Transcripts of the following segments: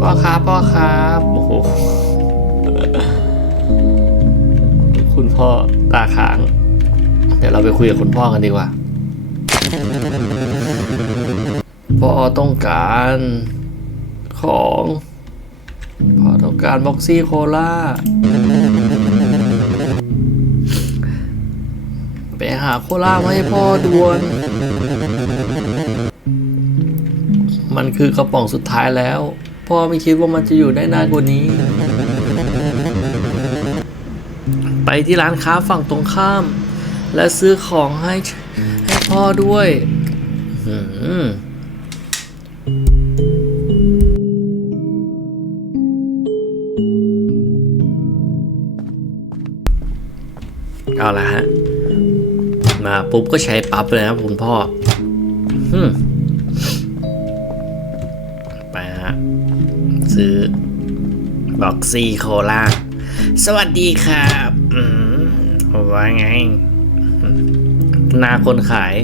พ่อครับพ่อครับโอ้โหคุณพ่อตาค้าง เดี๋ยวเราไปคุยกับคุณพ่อกันดีกว่าพ่อต้องการของพ่อต้องการบ็อกซี่โคลาไปหาโคลามาให้พ่อด่วน มันคือกระป๋องสุดท้ายแล้ว พ่อไม่คิดว่ามันจะอยู่ได้นานกว่านี้ ไปที่ร้านค้าฝั่งตรงข้าม และซื้อของให้ให้พ่อด้วยเอาละฮะ มาปุ๊บก็ใช้ปั๊บเลยนะคุณพ่อ อืม ซื้อบ็อกซี่โคลาสวัสดีครับอืมว่าไงนาคนขาย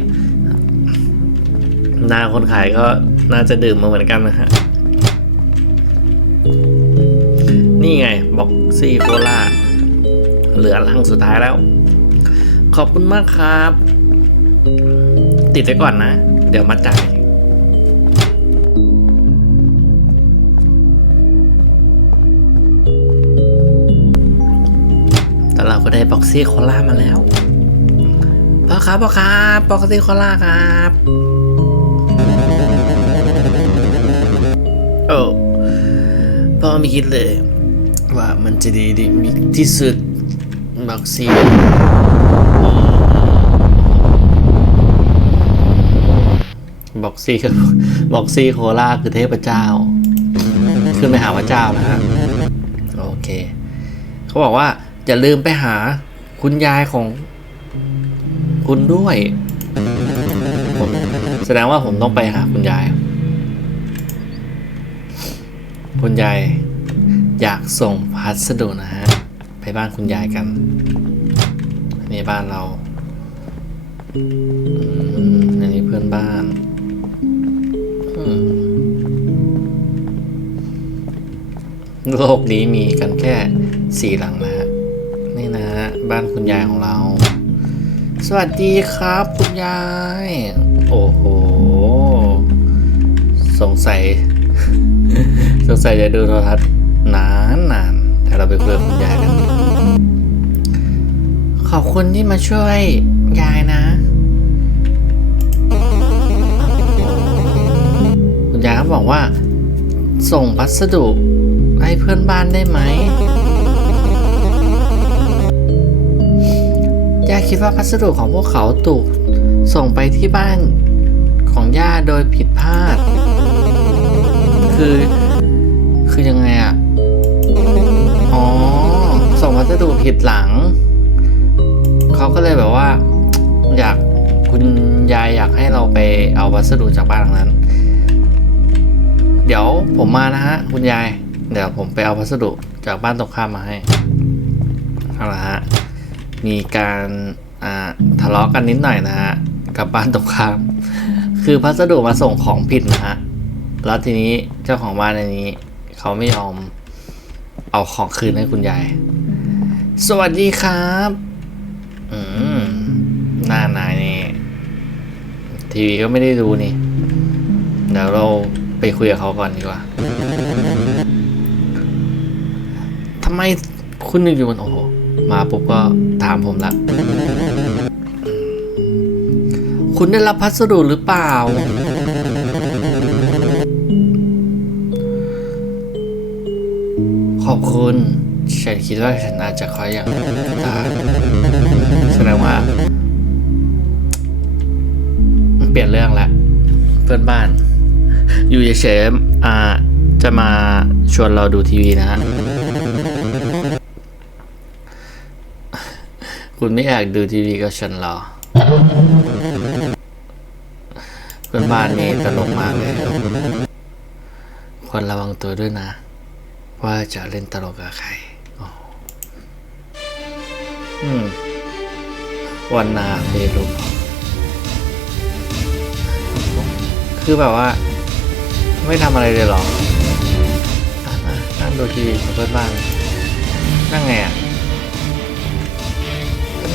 นาคนขายก็น่าจะดื่มมาเหมือนกันนะฮะ นี่ไงบอกซี่โคลาเหลือลังสุดท้ายแล้ว ขอบคุณมากครับ ติดไว้ก่อนนะ เดี๋ยวมาจ่าย ก็ได้บ็อกซี่โคลามาแล้วพ่อครับพ่อครับบ็อกซี่โคลาครับโอ้พ่อไม่คิดเลย ว่ามันจะดีดีมีที่สุดบ็อกซี่บ็อกซี่คือบ็อกซี่โคลาคือเทพเจ้า ขึ้นไปหาพระเจ้านะฮะโอเค เขาบอกว่า อย่าลืมไปหาคุณยายของคุณด้วยผมแสดงว่าผมต้องไปหาคุณยาย คุณยายอยากส่งพัสดุนะฮะ ไปบ้านคุณยายกันอันนี้บ้านเราอันนี้เพื่อนบ้านโลกนี้มีกันแค่สี่หลังนะ บ้านคุณยายของเรา สวัสดีครับคุณยาย โอ้โห สงสัย สงสัยจะดูโทรทัศน์นานนานแต่เราไปคุยกับคุณยายกัน ขอบคุณที่มาช่วยยายนะ คุณยายเขาบอกว่า ส่งพัสดุให้เพื่อนบ้านได้ไหม คิดว่าพัสดุของพวกเขาถูกส่งไปที่บ้านของย่าโดยผิดพลาด คือ คือยังไงอะอ๋อ ส่งพัสดุผิดหลัง เขาก็เลยแบบว่า อยากคุณยายอยากให้เราไปเอาพัสดุจากบ้านหลังนั้น เดี๋ยวผมมานะฮะ คุณยาย เดี๋ยวผมไปเอาพัสดุจากบ้านตรงข้ามมาให้เอาละฮะ มีการทะเลาะกันนิดหน่อยนะฮะกับบ้านตรงข้าม คือพัสดุมาส่งของผิดนะฮะแล้วทีนี้เจ้าของบ้านในนี้ เขาไม่ยอมเอาของคืนให้คุณยาย สวัสดีครับ อืมหน้านายนี่ทีวีก็ไม่ได้ดูนี่ เดี๋ยวเราไปคุยกับเขาก่อนดีกว่าทำไมคุณนึกอยู่มันโอ้โห มาปุ๊บก็ถามผมละ คุณได้รับพัสดุหรือเปล่า ขอบคุณ ฉันคิดว่าฉันอาจจะคอยอย่างตาแสดงว่า เปลี่ยนเรื่องแล้วเพื่อนบ้าน อยู่เฉยๆจะมาชวนเราดูทีวีนะฮะ คุณไม่อยากดูทีวีก็ฉันหรอเพื่อนบ้านนี่ตลกมากเลยควรระวังตัวด้วยนะ ว่าจะเล่นตลกกับใครอืมวันนาเฟรุคือแบบว่า ไม่ทำอะไรเลยหรอนั่งดูทีวีกับเพื่อนบ้านนั่งไงอะ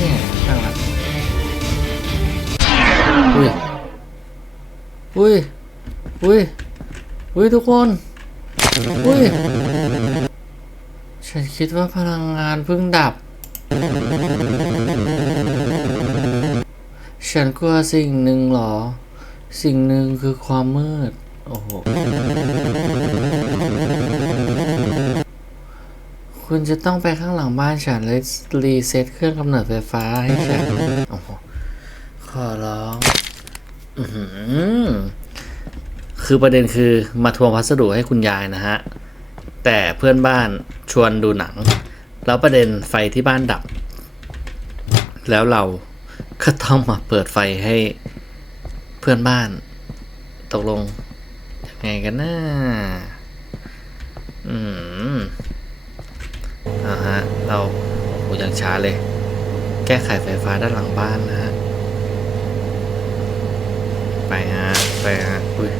ก็เนี่ยนั่งแล้วอุ้ย อุ้ย อุ้ย อุ้ยทุกคน อุ้ย ฉันคิดว่าพลังงานเพิ่งดับ ฉันกลัวสิ่งหนึ่งเหรอ สิ่งหนึ่งคือความมืด โอ้โห คุณจะต้องไปข้างหลังบ้านฉันและรีเซ็ตเครื่องกำเนิดไฟฟ้าให้ฉันโอ้โหขอร้องอือหือคือประเด็นคือมาทวงพัสดุให้คุณยายนะฮะ แต่เพื่อนบ้านชวนดูหนัง แล้วประเด็นไฟที่บ้านดับ แล้วเราก็ต้องมาเปิดไฟให้เพื่อนบ้าน ตกลงยังไงกันนะอืมอ่าฮะ เราโอ้ยังช้าเลย แก้ไขไฟฟ้าด้านหลังบ้านนะฮะ ไปฮะ ไปฮะ อุ้ย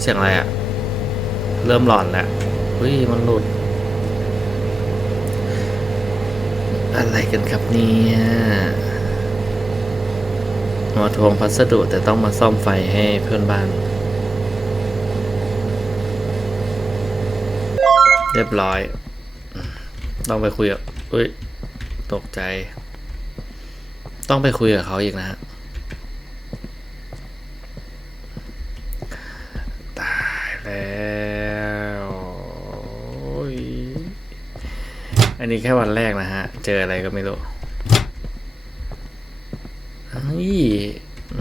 เสียงอะไรอะเริ่มหลอนแล้ว อุ้ย มันหลุด อะไรกันครับเนี่ยมาทวงพัสดุแต่ต้องมาซ่อมไฟให้เพื่อนบ้าน เรียบร้อย ต้องไปคุยกับอุ้ย ตกใจ ต้องไปคุยกับเขาอีกนะฮะตายแล้วอันนี้แค่วันแรกนะฮะ เจออะไรก็ไม่รู้เฮ้ย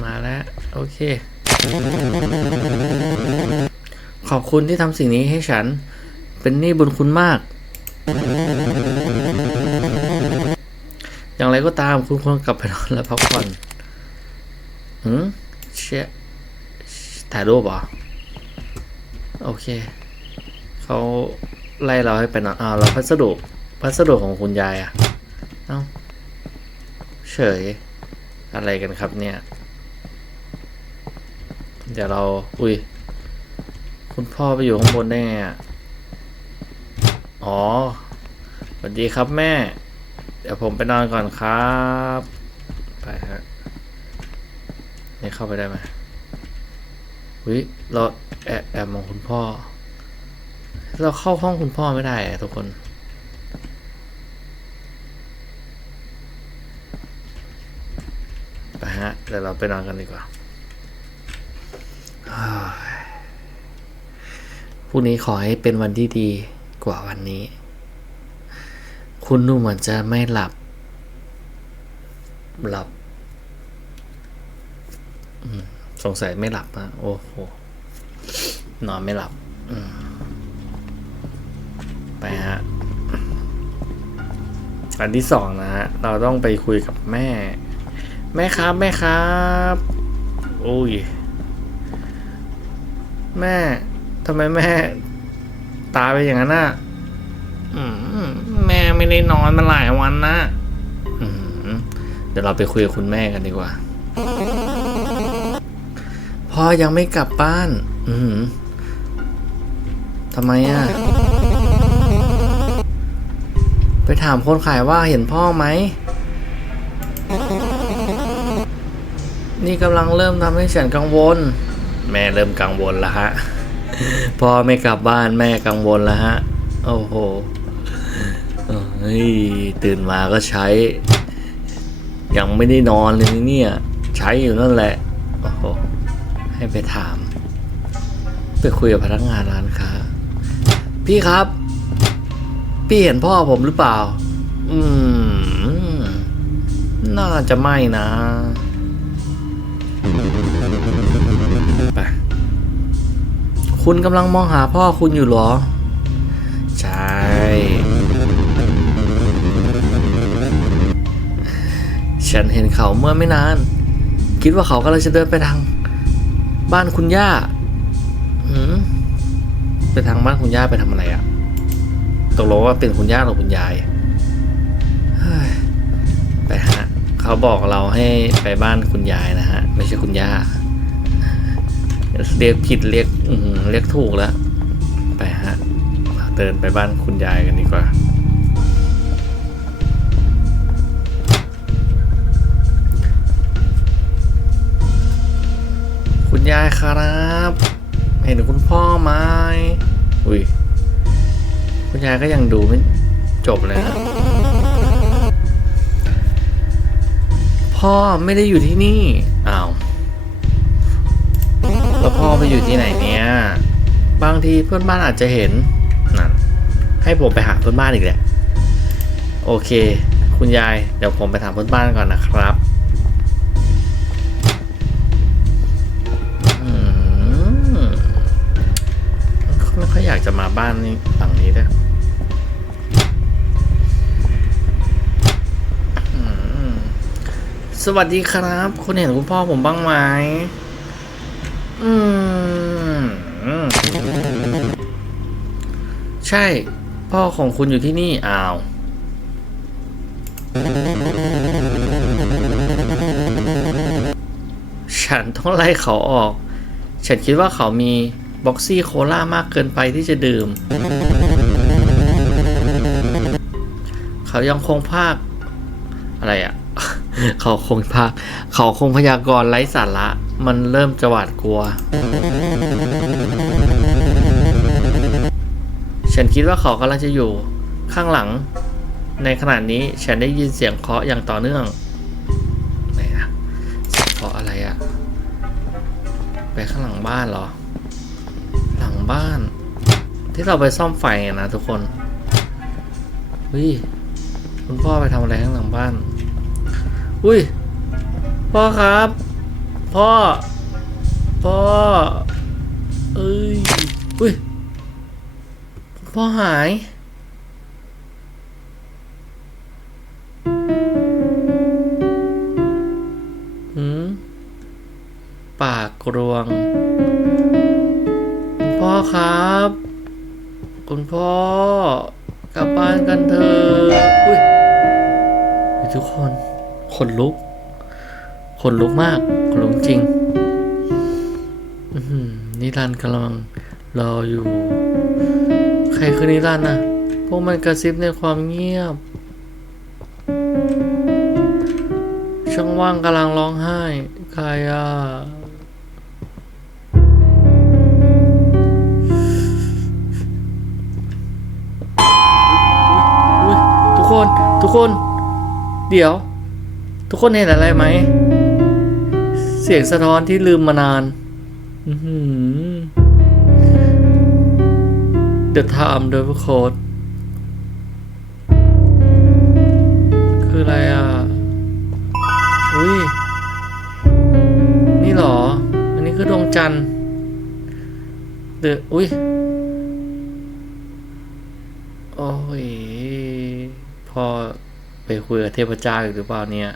มาแล้ว โอเค ขอบคุณที่ทำสิ่งนี้ให้ฉัน เป็นหนี้บุญคุณมาก ก็ตามคุณควรกลับไปนอนและพักผ่อนหืมเชี่ยถ่ายรูปเหรอ โอเค เขาไล่เราให้ไปนอนอ้าวแล้วพัสดุพัสดุของคุณยายอะเอ้าเฉย อะไรกันครับเนี่ย เดี๋ยวเรา อุ้ย คุณพ่อไปอยู่ข้างบนได้ไงอะอ๋อสวัสดีครับแม่ เดี๋ยวผมไปนอนก่อนครับ ไปฮะ นี่เข้าไปได้ไหมอุ้ยเราแอบแอบมองคุณพ่อ เราเข้าห้องคุณพ่อไม่ได้อะทุกคน ไปฮะ เดี๋ยวเราไปนอนกันดีกว่าเฮ้ยพรุ่งนี้ขอให้เป็นวันที่ดีกว่าวันนี้ คุณดูเหมือนจะไม่หลับ หลับสงสัยไม่หลับนะโอ้โห นอนไม่หลับไปฮะ อันที่สองนะฮะ เราต้องไปคุยกับแม่ แม่ครับ แม่ครับโอ้ย แม่ทำไมแม่ ตาไปอย่างนั้นน่ะ อืม ไม่ได้นอนมาหลายวันนะอืมเดี๋ยวเราไปคุยกับคุณแม่กันดีกว่า พ่อยังไม่กลับบ้าน อืมทำไมอะ ไปถามคนขายว่าเห็นพ่อไหม นี่กำลังเริ่มทำให้ฉันกังวล แม่เริ่มกังวลแล้วฮะ พ่อไม่กลับบ้านแม่กังวลแล้วฮะ โอ้โห เฮ้ยตื่นมาก็ใช้ ยังไม่ได้นอนเลยเนี่ย ใช้อยู่นั่นแหละโอ้โหให้ไปถาม ไปคุยกับพนักงานร้านค้า พี่ครับ พี่เห็นพ่อผมหรือเปล่า อืม น่าจะไม่นะ ไป คุณกำลังมองหาพ่อคุณอยู่หรอ ใช่ ฉันเห็นเขาเมื่อไม่นาน คิดว่าเขากำลังจะเดินไปทาง บ้านคุณย่าหืมไปทางบ้านคุณย่าไปทำอะไรอะตกลงว่าเป็นคุณย่าหรือคุณยายไปฮะเขาบอกเราให้ไปบ้านคุณยายนะฮะ ไม่ใช่คุณย่า เรียกผิดเรียกเรียกถูกแล้ว ไปฮะ เดินไปบ้านคุณยายกันดีกว่า คุณยายครับ เห็นคุณพ่อไหมอุ้ยคุณยายก็ยังดูไม่จบเลยนะพ่อไม่ได้อยู่ที่นี่อ้าวแล้วพ่อไปอยู่ที่ไหนเนี่ย บางทีเพื่อนบ้านอาจจะเห็นนั่นให้ผมไปหาเพื่อนบ้านอีกแหละ โอเค คุณยายเดี๋ยวผมไปถามเพื่อนบ้านก่อนนะครับานนี้หลังนี้ด้วยสวัสดีครับ คุณเห็นคุณพ่อผมบ้างไหมอืม ใช่ พ่อของคุณอยู่ที่นี่ อ้าว ฉันต้องไล่เขาออก ฉันคิดว่าเขามี บ็อกซี่โคล่ามากเกินไปที่จะดื่ม เขายังคงภาค อะไรอะ่ะ เขาคงภาค เขาคงพยากรณ์ไร้สาระ มันเริ่มจะหวาดกลัว ฉันคิดว่าเขากำลังจะอยู่ข้างหลัง ในขณะนี้ฉันได้ยินเสียงเคาะอย่างต่อเนื่องไหนอะเสียงเคาะอะไรอะไปข้างหลังบ้านเหรอ บ้าน ที่เราไปซ่อมไฟนะทุกคนอุ้ยคุณพ่อไปทำอะไรข้างหลังบ้าน อุ้ย พ่อครับ พ่อ พ่อ เอ้ย อุ้ย พ่อหายหืมปากกรวง คุณพ่อครับ คุณพ่อกลับบ้านกันเถอะอุ้ยเฮ้ยทุกคนขนลุกขนลุกมากขนลุกจริงนิรันดร์กำลังรออยู่ ใครคือนิรันดร์นะพวกมันกระซิบในความเงียบ ช่องว่างกำลังร้องไห้ใครอะ คน ทุกคน เดี๋ยว ทุกคนเห็นอะไรไหม เสียงสะท้อนที่ลืมมานานเดือ The Time Double Code คืออะไรอะ อุ้ย นี่หรอ อันนี้คือดวงจันทร์ เดออุ้ย โอ้ย พ่อไปคุยกับเทพเจ้าอีกหรือเปล่าเนี่ย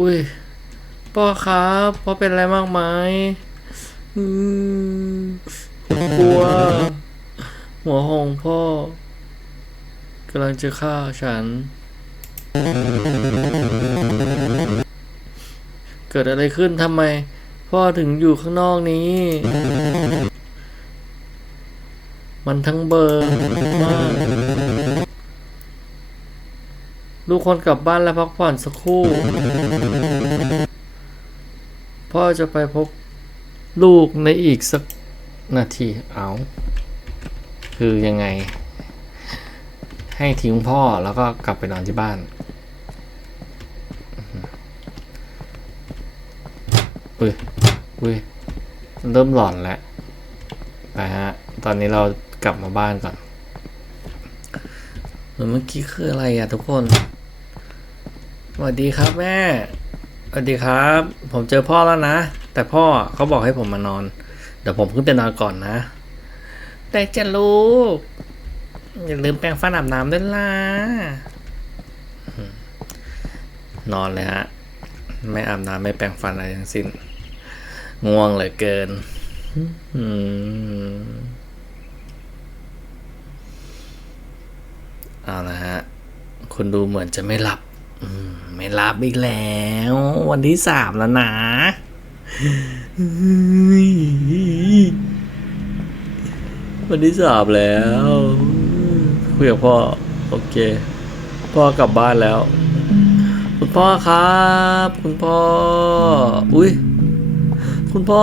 อุ้ย พ่อครับพ่อเป็นอะไรมากไหมอืมผมกลัว หัวของพ่อกำลังจะฆ่าฉัน เกิดอะไรขึ้นทำไม พ่อถึงอยู่ข้างนอกนี้ มันทั้งเบอร์มากลูกคนกลับบ้านและพักผ่อนสักครู่ พ่อจะไปพบลูกในอีกสักนาที เอา คือยังไง ให้ทิ้งพ่อแล้วก็กลับไปนอนที่บ้าน อุ้ยอุ้ยเริ่มหลอนแล้ว ไปฮะ ตอนนี้เรา กลับมาบ้านก่อนเมื่อกี้คืออะไรอะทุกคนสวัสดีครับแม่สวัสดีครับ ผมเจอพ่อแล้วนะ แต่พ่อเขาบอกให้ผมมานอน เดี๋ยวผมขึ้นไปนอนก่อนนะแต่จะลูก อย่าลืมแปรงฟันอาบน้ำด้วยล่ะ นอนเลยฮะ ไม่อาบน้ำไม่แปรงฟันอะไรทั้งสิ้น ง่วงเหลือเกิน อืม เอาละฮะคุณดูเหมือนจะไม่หลับอไม่หลับอีกแล้ว วันที่สามแล้วนะวันที่สามแล้วคุยกับพ่อ โอเค พ่อกลับบ้านแล้ว คุณพ่อครับ คุณพ่อ อุ้ยคุณพ่อ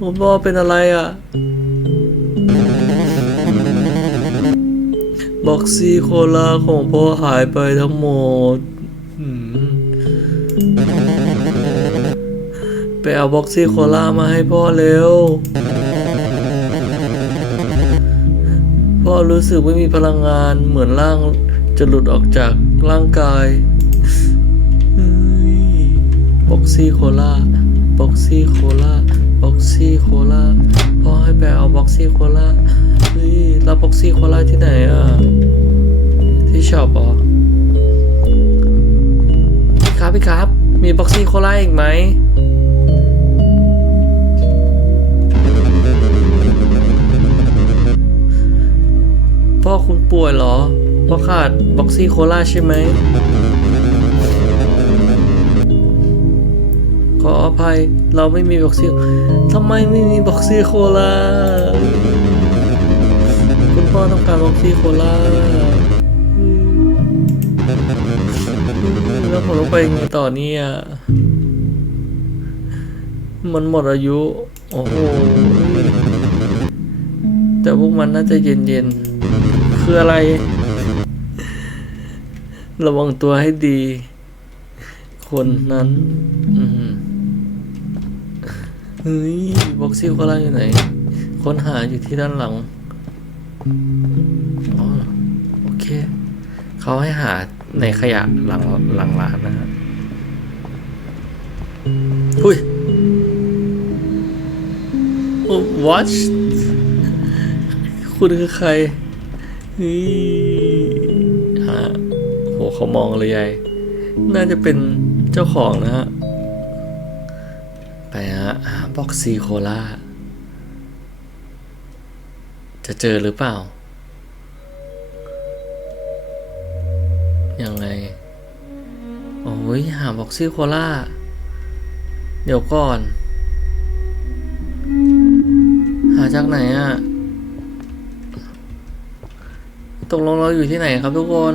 คุณพ่อเป็นอะไรอะ่ะ บ็อกซี่โคลาของพ่อหายไปทั้งหมด ไปเอาบ็อกซี่โคลามาให้พ่อเร็ว พ่อรู้สึกไม่มีพลังงานเหมือนร่างจะหลุดออกจากร่างกายเฮ้ยบ็อกซี่โคลาบ็อกซี่โคลาบ็อกซี่โคลา พ่อให้ไปเอาบ็อกซี่โคลาเฮ้ยรับบ็อกซี่โคลาที่ไหนอะ ที่ช็อปเหรอพี่ครับพี่ครับ มีบ็อกซี่โคลาอีกไหมพ่อคุณป่วยเหรอเพราะขาดบ็อกซี่โคลาใช่ไหม ขออภัย เราไม่มีบ็อกซี่ทำไมไม่มีบ็อกซี่โคลาคุณพ่อต้องการบ็อกซี่โคลาแล้วผมต้องไปยังไงต่อเนี่ยมันหมดอายุ โอ้โห แต่พวกมันน่าจะเย็นๆ คืออะไร ระวังตัวให้ดี คนนั้น เฮ้ยบ็อกซี่โคลาอยู่ไหน ค้นหาอยู่ที่ด้านหลังอ๋อโอเค เขาให้หาในขยะหลังหลังร้านนะฮะหุ้ย watch คุณคือใครนี่ฮะโหเขามองเลยใหญ่น่าจะเป็นเจ้าของนะฮะ บ็อกซีโคลาจะเจอหรือเปล่า ยังไง โอ้ย หาบ็อกซีโคลาเดี๋ยวก่อน หาจากไหนอะตกลงเราอยู่ที่ไหนครับทุกคน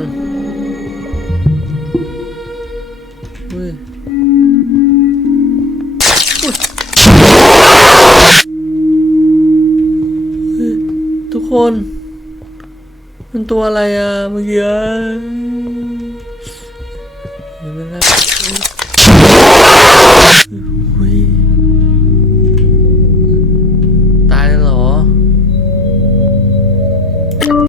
มันตัวอะไรอะเมื่อกี้